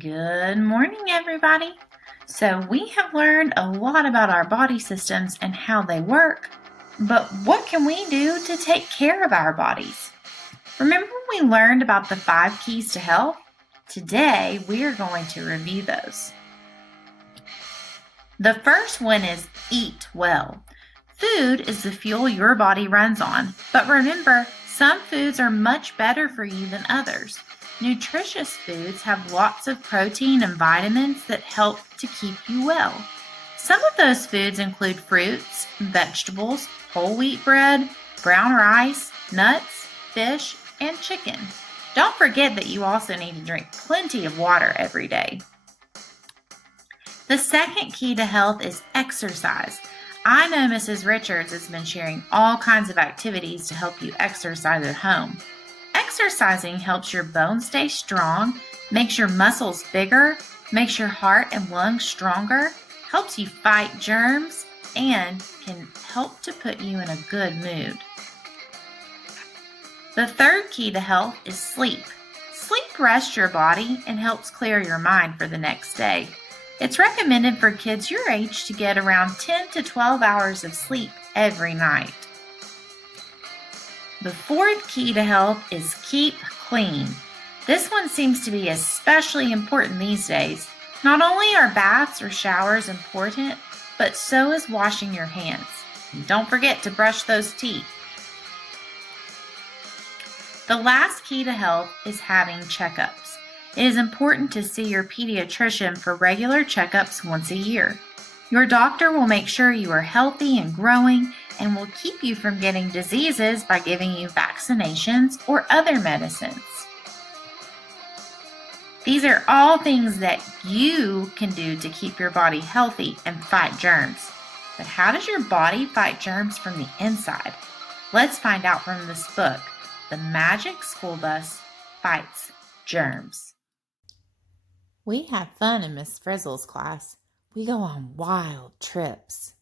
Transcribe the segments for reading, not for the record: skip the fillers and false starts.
Good morning, everybody. So we have learned a lot about our body systems and how they work, but what can we do to take care of our bodies? Remember we learned about the 5 keys to health? Today we are going to review those. The first one is eat well. Food is the fuel your body runs on, but remember, some foods are much better for you than others. Nutritious foods have lots of protein and vitamins that help to keep you well. Some of those foods include fruits, vegetables, whole wheat bread, brown rice, nuts, fish, and chicken. Don't forget that you also need to drink plenty of water every day. The second key to health is exercise. I know Mrs. Richards has been sharing all kinds of activities to help you exercise at home. Exercising helps your bones stay strong, makes your muscles bigger, makes your heart and lungs stronger, helps you fight germs, and can help to put you in a good mood. The third key to health is sleep. Sleep rests your body and helps clear your mind for the next day. It's recommended for kids your age to get around 10 to 12 hours of sleep every night. The fourth key to health is keep clean. This one seems to be especially important these days. Not only are baths or showers important, but so is washing your hands. And don't forget to brush those teeth. The last key to health is having checkups. It is important to see your pediatrician for regular checkups once a year. Your doctor will make sure you are healthy and growing and will keep you from getting diseases by giving you vaccinations or other medicines. These are all things that you can do to keep your body healthy and fight germs. But how does your body fight germs from the inside? Let's find out from this book, The Magic School Bus Fights Germs. We have fun in Miss Frizzle's class. We go on wild trips.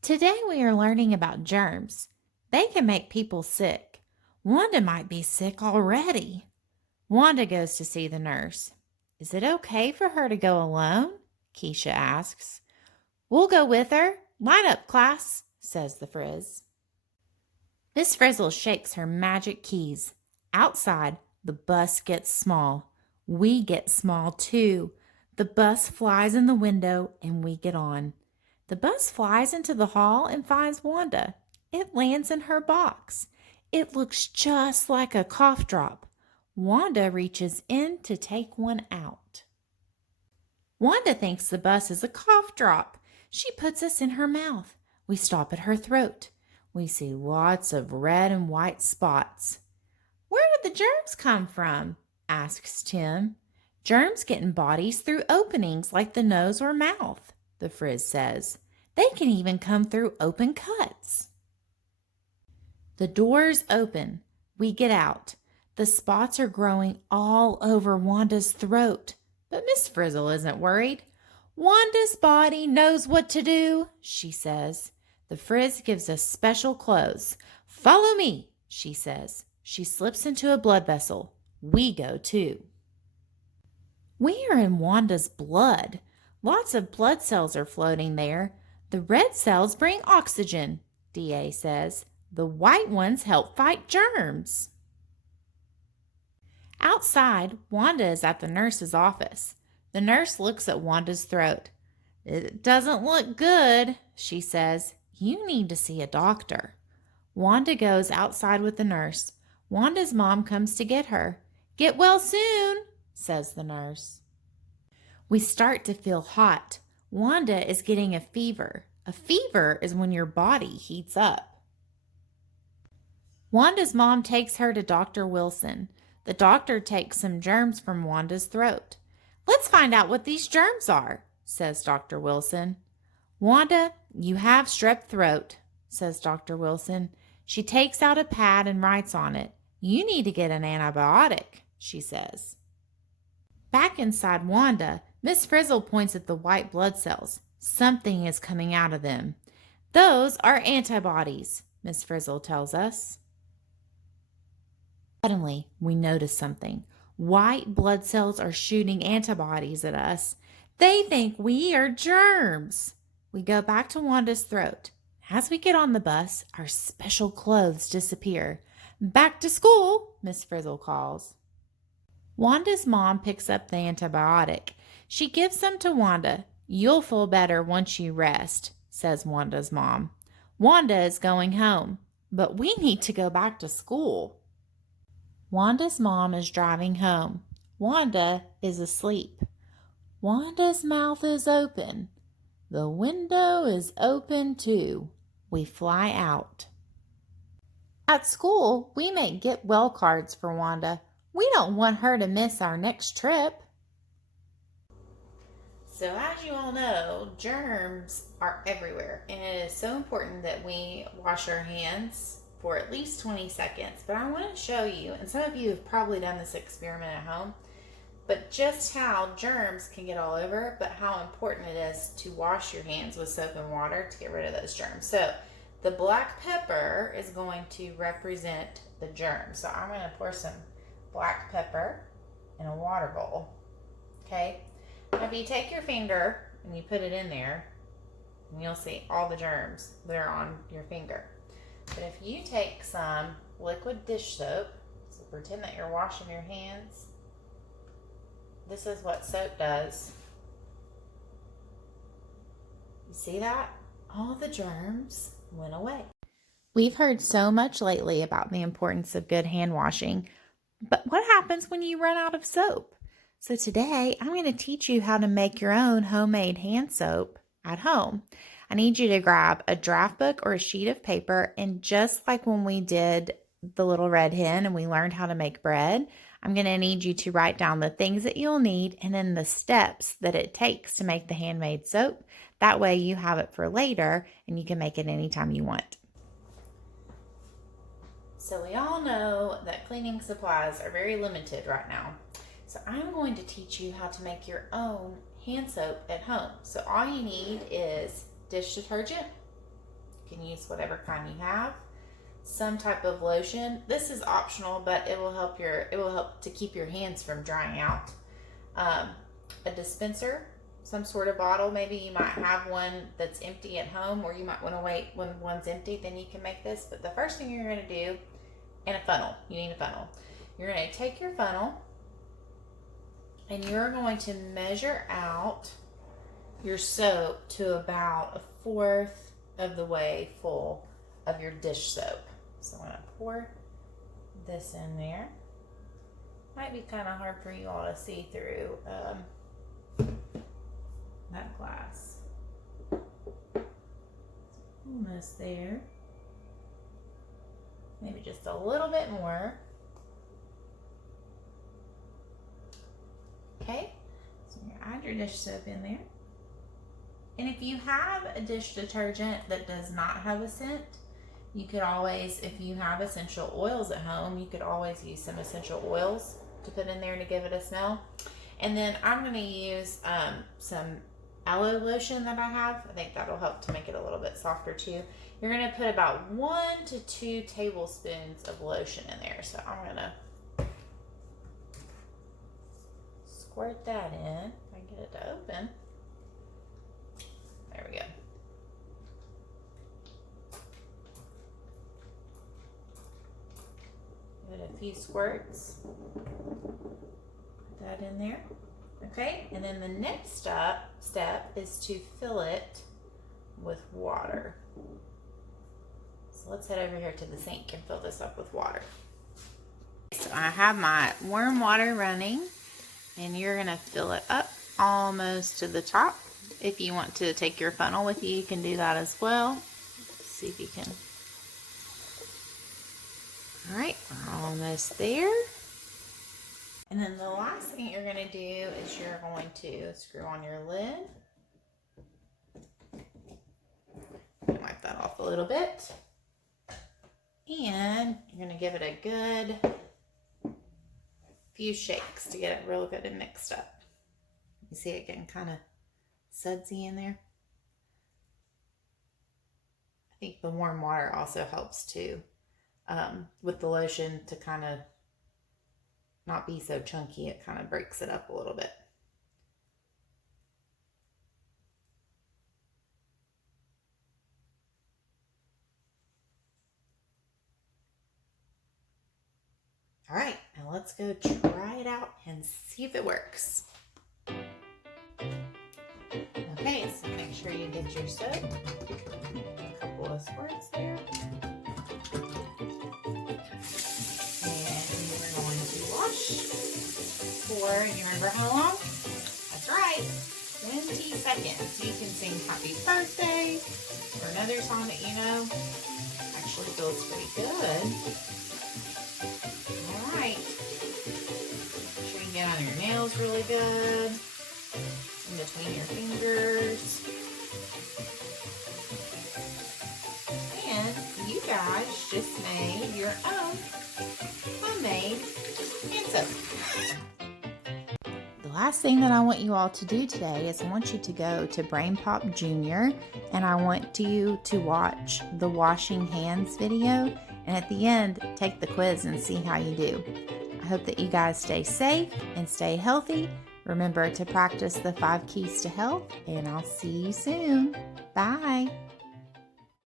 Today we are learning about germs. They can make people sick. Wanda might be sick already. Wanda goes to see the nurse. Is it okay for her to go alone? Keisha asks. We'll go with her. Line up, class, says the Frizz. Miss Frizzle shakes her magic keys. Outside, the bus gets small. We get small too. The bus flies in the window and we get on. The bus flies into the hall and finds Wanda. It lands in her box. It looks just like a cough drop. Wanda reaches in to take one out. Wanda thinks the bus is a cough drop. She puts us in her mouth. We stop at her throat. We see lots of red and white spots. Where did the germs come from? Asks Tim. Germs get in bodies through openings like the nose or mouth, the Frizz says. They can even come through open cuts. The doors open. We get out. The spots are growing all over Wanda's throat, but Miss Frizzle isn't worried. Wanda's body knows what to do, she says. The Frizz gives us special clothes. Follow me, she says. She slips into a blood vessel. We go too. We are in Wanda's blood. Lots of blood cells are floating there. The red cells bring oxygen, DA says. The white ones help fight germs. Outside, Wanda is at the nurse's office. The nurse looks at Wanda's throat. It doesn't look good, she says. You need to see a doctor. Wanda goes outside with the nurse. Wanda's mom comes to get her. Get well soon, says the nurse. We start to feel hot. Wanda is getting a fever. A fever is when your body heats up. Wanda's mom takes her to Dr. Wilson. The doctor takes some germs from Wanda's throat. Let's find out what these germs are, says Dr. Wilson. Wanda, you have strep throat, says Dr. Wilson. She takes out a pad and writes on it. You need to get an antibiotic, she says. Back inside Wanda, Miss Frizzle points at the white blood cells. Something is coming out of them. Those are antibodies, Miss Frizzle tells us. Suddenly, we notice something. White blood cells are shooting antibodies at us. They think we are germs. We go back to Wanda's throat. As we get on the bus, our special clothes disappear. Back to school, Miss Frizzle calls. Wanda's mom picks up the antibiotic. She gives them to Wanda. You'll feel better once you rest, says Wanda's mom. Wanda is going home, but we need to go back to school. Wanda's mom is driving home. Wanda is asleep. Wanda's mouth is open. The window is open too. We fly out. At school, we make get well cards for Wanda. We don't want her to miss our next trip. So as you all know, germs are everywhere, and it is so important that we wash our hands for at least 20 seconds. But I want to show you, and some of you have probably done this experiment at home, but just how germs can get all over, but how important it is to wash your hands with soap and water to get rid of those germs. So the black pepper is going to represent the germs. So I'm going to pour some black pepper in a water bowl. Okay? Now if you take your finger and you put it in there, and you'll see all the germs that are on your finger. But if you take some liquid dish soap, so pretend that you're washing your hands, this is what soap does. You see that? All the germs went away. We've heard so much lately about the importance of good hand washing, but what happens when you run out of soap? So today I'm going to teach you how to make your own homemade hand soap at home. I need you to grab a draft book or a sheet of paper, and just like when we did the Little Red Hen and we learned how to make bread, I'm going to need you to write down the things that you'll need and then the steps that it takes to make the handmade soap. That way you have it for later and you can make it anytime you want. So we all know that cleaning supplies are very limited right now. So I'm going to teach you how to make your own hand soap at home. So all you need is dish detergent. You can use whatever kind you have. Some type of lotion. This is optional, but it will help to keep your hands from drying out. A dispenser, some sort of bottle. Maybe you might have one that's empty at home, or you might want to wait when one's empty, then you can make this. But the first thing you're going to do, and a funnel. You need a funnel. You're going to take your funnel and you're going to measure out your soap to about 1/4 of the way full of your dish soap. So I'm going to pour this in there. Might be kind of hard for you all to see through that glass. Almost there. Maybe just a little bit more. Okay, so you add your dish soap in there. And if you have a dish detergent that does not have a scent, you could always, if you have essential oils at home, you could always use some essential oils to put in there to give it a smell. And then I'm going to use some aloe lotion that I have. I think that'll help to make it a little bit softer too. You're going to put about 1 to 2 tablespoons of lotion in there. So I'm going to squirt that in. If I can get it to open. There we go. Give it a few squirts. Put that in there. Okay, and then the next step is to fill it with water. So let's head over here to the sink and fill this up with water. So I have my warm water running, and you're gonna fill it up almost to the top. If you want to take your funnel with you, you can do that as well. Let's see if you can. All right, we're almost there. And then the last thing you're going to do is you're going to screw on your lid. Wipe that off a little bit. And you're going to give it a good few shakes to get it real good and mixed up. You see it getting kind of sudsy in there? I think the warm water also helps too, with the lotion to kind of not be so chunky. It kind of breaks it up a little bit. All right, now let's go try it out and see if it works. Okay, so make sure you get your soap. A couple of squirts there. And we're going to wash for, you remember how long? That's right, 20 seconds. You can sing happy birthday or another song that you know. Actually feels pretty good. All right. Make sure you get on your nails really good. In between your fingers. And you guys just made your own homemade hand soap. The last thing that I want you all to do today is I want you to go to Brain Pop Junior and I want you to watch the washing hands video, and at the end take the quiz and see how you do. I hope that you guys stay safe and stay healthy. Remember to practice the 5 keys to health, and I'll see you soon. Bye.